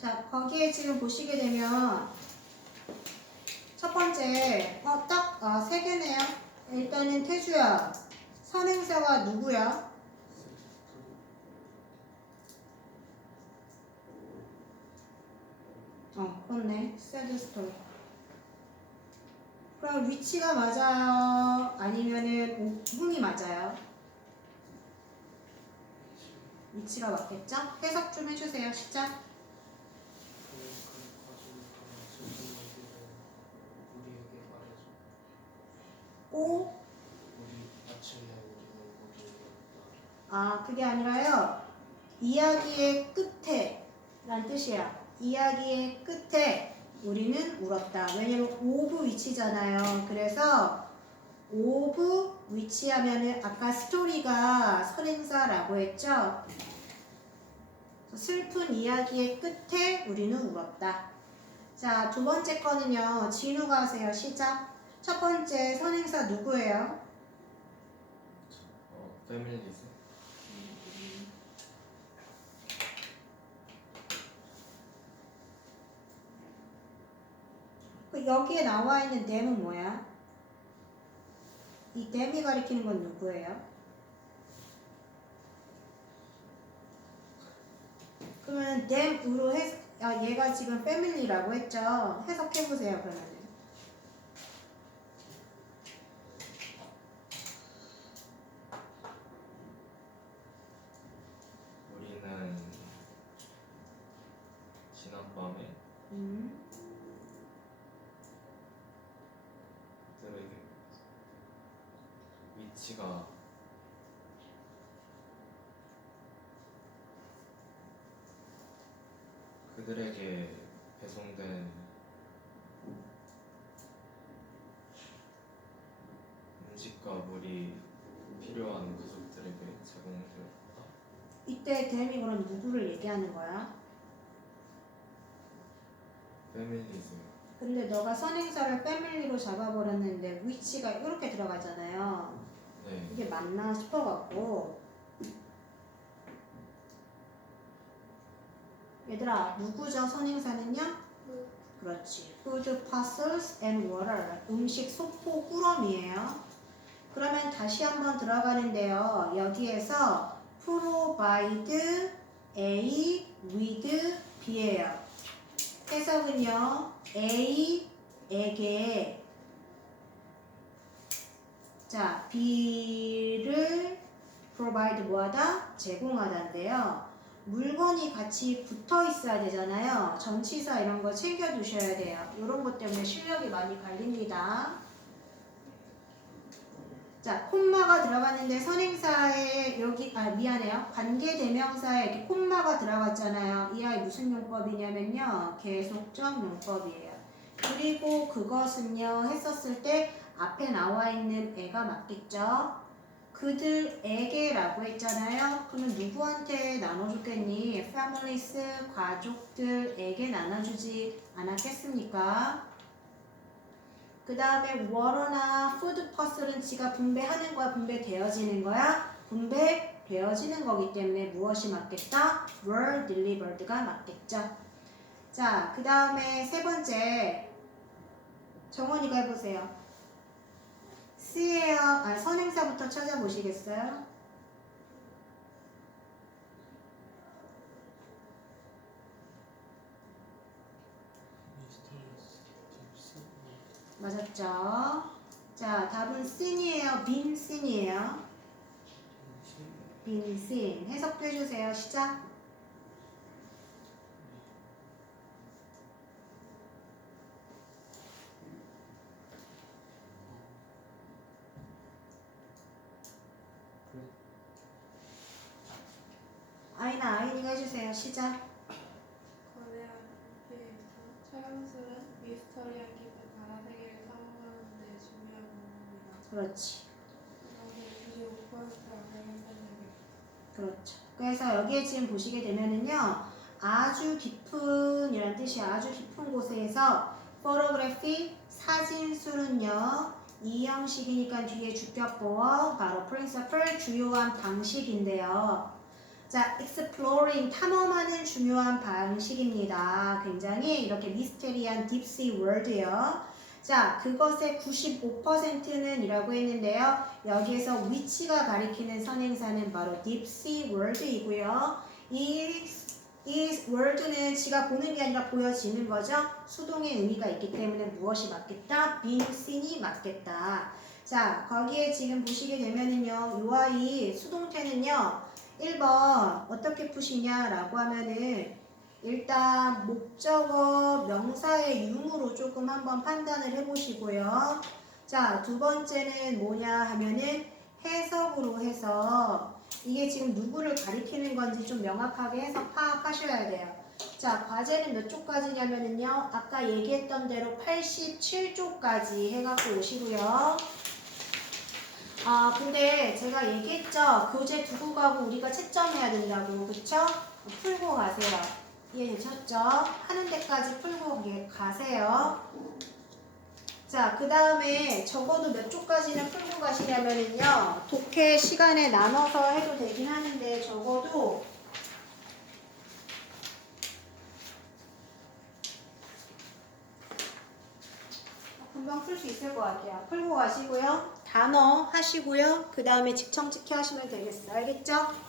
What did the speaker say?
자, 거기에 지금 보시게 되면 첫 번째 어, 딱 아, 세 개네요. 일단은 태주야. 선행사가 누구야? 어, 그렇네. 새드 스토리. 그럼 위치가 맞아요? 아니면은 오분이 맞아요? 위치가 맞겠죠? 해석 좀 해주세요. 시작. 우리에게 말해줘. 오, 아, 그게 아니라요. 이야기의 끝에 란 뜻이야. 이야기의 끝에 우리는 울었다. 왜냐면 오브 위치잖아요. 그래서 오브 위치하면은 아까 스토리가 선행사라고 했죠. 슬픈 이야기의 끝에 우리는 울었다. 자, 두 번째 거는요. 진우가 하세요. 시작. 첫 번째 선행사 누구예요? 어, 패밀리즈 그 여기에 나와 있는 댐은 뭐야? 이 댐이 가리키는 건 누구예요? 그러면 댐으로 해, 아, 얘가 지금 패밀리라고 했죠? 해석해보세요, 그러면. 우리는 지난밤에 음, 위치가 그들에게 배송된 음식과 물이 필요한 부족들에게 제공되었다. 이때 댐이 그럼 누구를 얘기하는 거야? 페미니즘 근데 너가 선행사를 패밀리로 잡아버렸는데 위치가 이렇게 들어가잖아요. 네. 이게 맞나 싶어갖고. 얘들아 누구죠 선행사는요? 그렇지. Food parcels and water. 음식 소포 꾸러미예요. 그러면 다시 한번 들어가는데요. 여기에서 provide A with B예요 해석은요 A에게 자, B를 provide 뭐하다? 제공하다인데요. 물건이 같이 붙어 있어야 되잖아요. 전치사 이런 거 챙겨 두셔야 돼요. 이런 것 때문에 실력이 많이 갈립니다. 자, 콤마가 들어갔는데 선행사에 여기 아 미안해요. 관계 대명사에 이렇게 콤마가 들어갔잖아요. 이 아이 무슨 용법이냐면요. 계속적 용법이에요. 그리고 그것은요 했었을 때 앞에 나와 있는 애가 맞겠죠? 그들에게라고 했잖아요. 그러면 누구한테 나눠줬겠니? families, 가족들에게 나눠주지 않았겠습니까? 그 다음에 water나 food parcel은 지가 분배하는 거야? 분배되어지는 거야? 분배되어지는 거기 때문에 무엇이 맞겠다? were delivered가 맞겠죠? 자, 그 다음에 세 번째 정원이가 해보세요. C예요. 아, 선행사부터 찾아보시겠어요? 맞았죠? 자, 답은 씬이에요. 빈 씬이에요. 빈 씬. 해석도 해주세요. 시작. 아이나 아이니가 해주세요. 시작. 거대한 피해에서 촬영술은 미스터리한 기분 그렇지. 그런데 95%가 발견된 그렇죠. 그래서 여기에 지금 보시게 되면은요, 아주 깊은 이런 뜻이 아주 깊은 곳에서 photography 사진술은요 이 형식이니까 뒤에 주격보어 바로 principle 주요한 방식인데요. 자, exploring 탐험하는 중요한 방식입니다. 굉장히 이렇게 미스테리한 딥시 월드요. 자, 그것의 95%는 이라고 했는데요. 여기에서 위치가 가리키는 선행사는 바로 딥시 월드이고요. 이, 이 월드는 지가 보는 게 아니라 보여지는 거죠. 수동의 의미가 있기 때문에 무엇이 맞겠다? being seen이 맞겠다. 자, 거기에 지금 보시게 되면은요. 요 아이 수동태는요. 1번 어떻게 푸시냐라고 하면은 일단 목적어 명사의 유무로 조금 한번 판단을 해보시고요. 자, 두 번째는 뭐냐 하면은 해석으로 해서 이게 지금 누구를 가리키는 건지 좀 명확하게 해석 파악하셔야 돼요. 자, 과제는 몇 쪽까지냐면은요. 아까 얘기했던 대로 87쪽까지 해갖고 오시고요. 아, 근데 제가 얘기했죠. 교재 두고 가고 우리가 채점해야 된다고. 그쵸? 풀고 가세요. 이해되셨죠? 하는 데까지 풀고 가세요. 자, 그 다음에 적어도 몇 쪽까지는 풀고 가시려면은요, 독해 시간에 나눠서 해도 되긴 하는데, 적어도 금방 풀 수 있을 것 같아요. 풀고 가시고요. 단어 하시고요. 그 다음에 직청 찍기 하시면 되겠어요. 알겠죠?